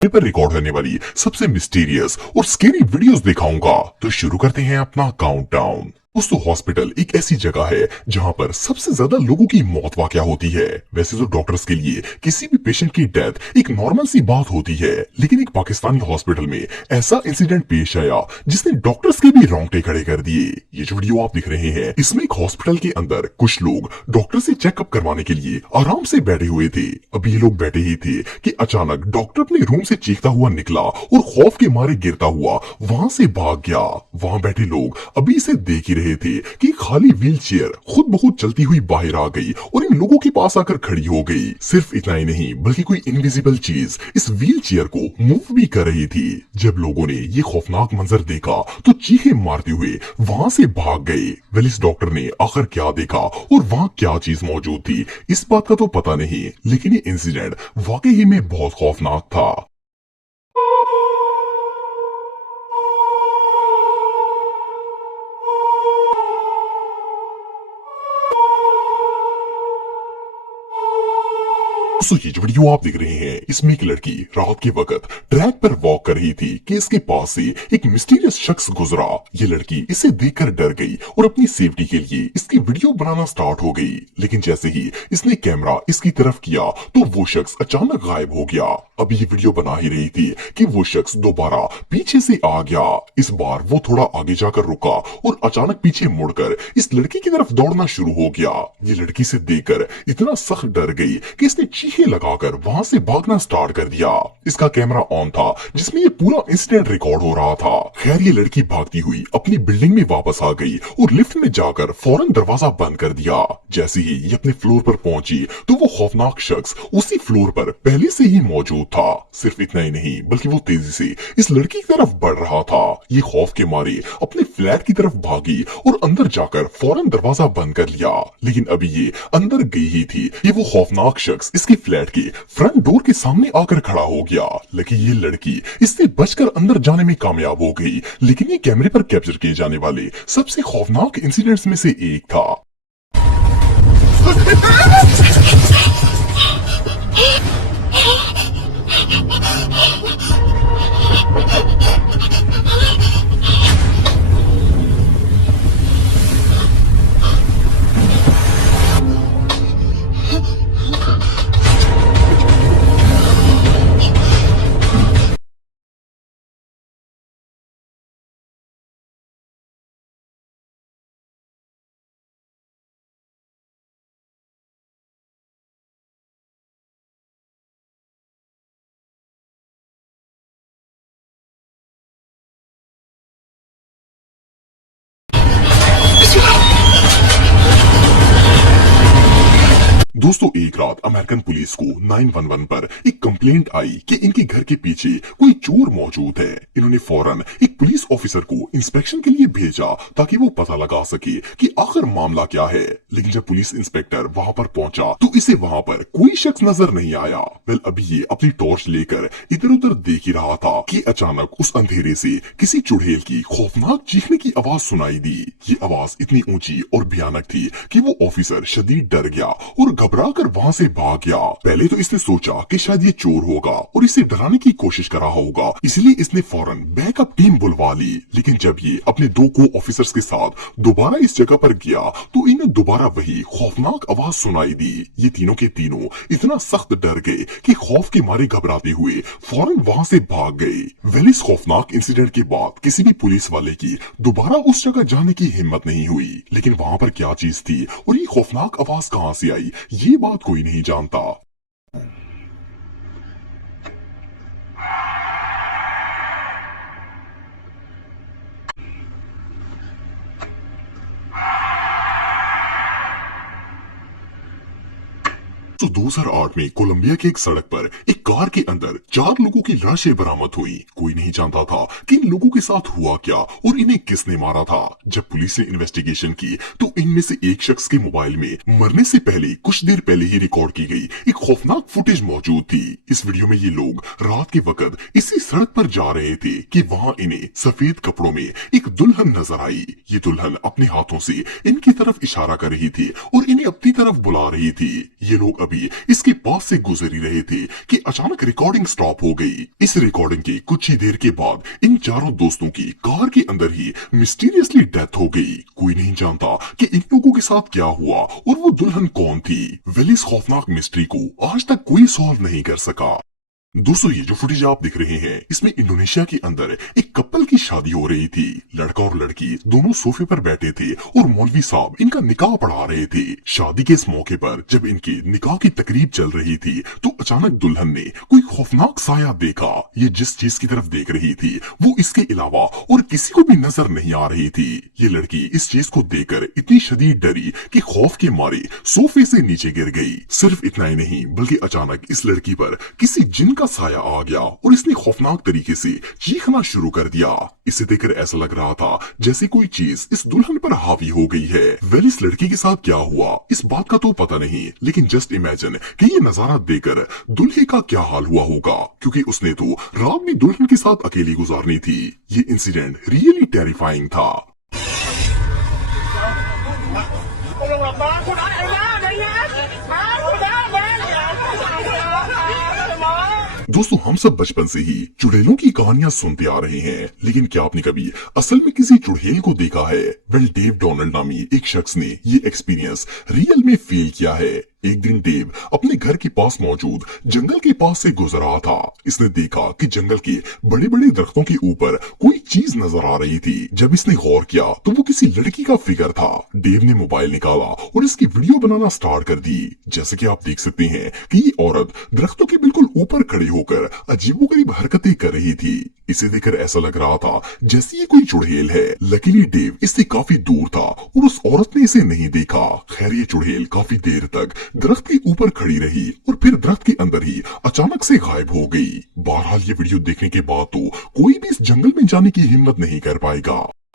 पर रिकॉर्ड होने वाली सबसे मिस्टीरियस और स्केरी वीडियोस दिखाऊंगा। तो शुरू करते हैं अपना काउंटडाउन। दोस्तों, हॉस्पिटल एक ऐसी जगह है जहां पर सबसे ज्यादा लोगों की मौत वाकया होती है। वैसे तो डॉक्टर्स के लिए किसी भी पेशेंट की डेथ एक नॉर्मल सी बात होती है, लेकिन एक पाकिस्तानी हॉस्पिटल में ऐसा इंसिडेंट पेश आया जिसने डॉक्टर्स के भी रोंगटे खड़े कर दिए। ये जो वीडियो आप दिख रहे हैं, इसमें एक हॉस्पिटल के अंदर कुछ लोग डॉक्टर से चेकअप करवाने के लिए आराम से बैठे हुए थे। अभी ये लोग बैठे ही थे कि अचानक डॉक्टर अपने रूम से चीखता हुआ निकला और खौफ के मारे गिरता हुआ वहां से भाग गया। वहां बैठे लोग अभी इसे देख ही रहे थे कि खाली व्हील चेयर खुद ब खुद चलती हुई बाहर आ गई और इन लोगों के पास आकर खड़ी हो गई। सिर्फ इतना ही नहीं, बल्कि कोई इनविजिबल चीज इस व्हील चेयर को मूव भी कर रही थी। जब लोगों ने ये खौफनाक मंजर देखा तो चीखे मारते हुए वहां से भाग गए। वेल, इस डॉक्टर ने आखिर क्या देखा और वहां क्या चीज मौजूद थी, इस बात का तो पता नहीं, लेकिन ये इंसिडेंट वाकई ही में बहुत खौफनाक था। दोस्तों, ये जो वीडियो आप देख रहे हैं, इसमें एक लड़की रात के वक्त ट्रैक पर वॉक कर रही थी कि इसके पास से एक मिस्टीरियस शख्स गुजरा। ये लड़की इसे देखकर डर गई और अपनी सेफ्टी के लिए इसकी वीडियो बनाना स्टार्ट हो गई। लेकिन जैसे ही इसने कैमरा इसकी तरफ किया तो वो शख्स अचानक गायब हो गया। अभी ये वीडियो बना ही रही थी कि वो शख्स दोबारा पीछे से आ गया। इस बार वो थोड़ा आगे जाकर रुका और अचानक पीछे मुड़कर इस लड़की की तरफ दौड़ना शुरू हो गया। ये लड़की से देखकर इतना सख्त डर गई कि इसने चीखे लगाकर वहां से भागना स्टार्ट कर दिया। इसका कैमरा ऑन था जिसमें ये पूरा इंसिडेंट रिकॉर्ड हो रहा था। खैर, ये लड़की भागती हुई अपनी बिल्डिंग में वापस आ गई और लिफ्ट में जाकर फौरन दरवाजा बंद कर दिया। जैसे ही ये अपने फ्लोर पर पहुंची तो वो खौफनाक शख्स उसी फ्लोर पर पहले से ही मौजूद था। सिर्फ इतना ही नहीं, बल्कि वो तेजी से इस लड़की की तरफ बढ़ रहा था। ये खौफ के मारे अपने फ्लैट की तरफ भागी और अंदर जाकर फौरन दरवाजा बंद कर लिया। लेकिन अभी ये अंदर गई ही थी कि वो खौफनाक शख्स इसके फ्लैट के फ्रंट डोर के सामने आकर खड़ा हो गया। लेकिन ये लड़की इससे बचकर अंदर जाने में कामयाब हो गई। लेकिन ये कैमरे पर कैप्चर किए जाने वाले सबसे खौफनाक इंसिडेंट्स में से एक था। दोस्तों, एक रात अमेरिकन पुलिस को 911 पर एक कंप्लेंट आई कि इनके घर के पीछे कोई चोर मौजूद है। इन्होंने फौरन एक पुलिस ऑफिसर को इंस्पेक्शन के लिए भेजा ताकि वो पता लगा सके कि आखिर मामला क्या है। लेकिन जब पुलिस इंस्पेक्टर वहां पर पहुंचा तो इसे वहां पर कोई शख्स नजर नहीं आया। वेल, अभी ये अपनी टॉर्च लेकर इधर उधर देख ही रहा था कि अचानक उस अंधेरे से किसी चुड़ैल की खौफनाक चीखने की आवाज सुनाई दी। ये आवाज इतनी ऊंची और भयानक थी कि वो ऑफिसर शदीद डर गया और घबराकर वहां से भाग गया। पहले तो इसने सोचा कि शायद ये चोर होगा और इसे डराने की कोशिश कर रहा होगा, इसलिए इसने फौरन बैकअप टीम बुलवा ली। लेकिन जब ये अपने दो को ऑफिसर्स के साथ दोबारा इस जगह पर गया तो इन्हें दोबारा वही खौफनाक आवाज सुनाई दी। ये तीनों के तीनों इतना सख्त डर गए कि खौफ के मारे घबराते हुए फौरन वहां से भाग गए। वेल, इस खौफनाक इंसिडेंट के बाद किसी भी पुलिस वाले की दोबारा उस जगह जाने की हिम्मत नहीं हुई। लेकिन वहां पर क्या चीज थी और ये खौफनाक आवाज कहां से आई, ये बात कोई नहीं जानता। तो 2008 में कोलंबिया की एक सड़क पर एक कार के अंदर 4 लोगों की लाशें बरामद हुई। कोई नहीं जानता था कि इन लोगों के साथ हुआ क्या और इन्हें किसने मारा था। जब पुलिस ने इन्वेस्टिगेशन की तो इनमें से एक शख्स के मोबाइल में मरने से पहले कुछ देर पहले ही रिकॉर्ड की गई एक खौफनाक फुटेज मौजूद थी। इस वीडियो में ये लोग रात के वक्त इसी सड़क पर जा रहे थे कि वहां इन्हें सफेद कपड़ों में एक दुल्हन नजर आई। ये दुल्हन अपने हाथों से इनकी तरफ इशारा कर रही थी और इन्हें अपनी तरफ बुला रही थी। ये लोग अभी इसके पास से गुजर ही रहे थे कि अचानक अचानक रिकॉर्डिंग स्टॉप हो गई। इस रिकॉर्डिंग के कुछ ही देर के बाद इन चारों दोस्तों की कार के अंदर ही मिस्टीरियसली डेथ हो गई। कोई नहीं जानता कि इन लोगों के साथ क्या हुआ और वो दुल्हन कौन थी। वेल इस खौफनाक मिस्ट्री को आज तक कोई सॉल्व नहीं कर सका। दोस्तों ये जो फुटेज आप दिख रहे हैं इसमें इंडोनेशिया के अंदर एक कपल की शादी हो रही थी। लड़का और लड़की दोनों सोफे पर बैठे थे और मौलवी साहब इनका निकाह पढ़ा रहे थे। शादी के इस मौके पर जब इनके निकाह की तकरीब चल रही थी तो अचानक दुल्हन ने कोई खौफनाक साया देखा। ये जिस चीज की तरफ देख रही थी वो इसके अलावा और किसी को भी नजर नहीं आ रही थी। ये लड़की इस चीज को देखकर इतनी शदीद डरी कि खौफ के मारे सोफे से नीचे गिर गई। सिर्फ इतना ही नहीं बल्कि अचानक इस लड़की पर किसी जिन का साया आ गया और इसने खौफनाक तरीके से चीखना शुरू कर दिया। इसे देखकर ऐसा लग रहा था जैसे कोई चीज इस दुल्हन पर हावी हो गई है। वेल इस लड़की के साथ क्या हुआ इस बात का तो पता नहीं, लेकिन जस्ट इमेजिन कि ये नजारा देखकर दुल्हे का क्या हाल हुआ होगा, क्योंकि उसने तो रात भी दुल्हन के साथ अकेली गुजारनी थी। ये इंसिडेंट रियली टेरिफाइंग था। दोस्तों हम सब बचपन से ही चुड़ैलों की कहानियां सुनते आ रहे हैं, लेकिन क्या आपने कभी असल में किसी चुड़ैल को देखा है? वेल डेव डोनाल्ड नामी एक शख्स ने ये एक्सपीरियंस रियल में फील किया है। एक दिन डेव अपने घर के पास मौजूद जंगल के पास से गुजर रहा था। इसने देखा कि जंगल के बड़े बड़े दरख्तों के ऊपर कोई चीज नजर आ रही थी। जब इसने गौर किया तो वो किसी लड़की का फिगर था। डेव ने मोबाइल निकाला और इसकी वीडियो बनाना स्टार्ट कर दी। जैसे कि आप देख सकते हैं कि ये औरत दरख्तों के बिल्कुल ऊपर खड़े होकर अजीबोगरीब हरकतें कर रही थी। इसे देखकर ऐसा लग रहा था जैसे ये कोई चुड़ैल है। लकीली डेव इससे काफी दूर था और उस औरत ने इसे नहीं देखा। खैर ये चुड़ैल काफी देर तक दरख्त के ऊपर खड़ी रही और फिर दरख्त के अंदर ही अचानक से गायब हो गई। बहरहाल ये वीडियो देखने के बाद तो कोई भी इस जंगल में जाने की हिम्मत नहीं कर पाएगा।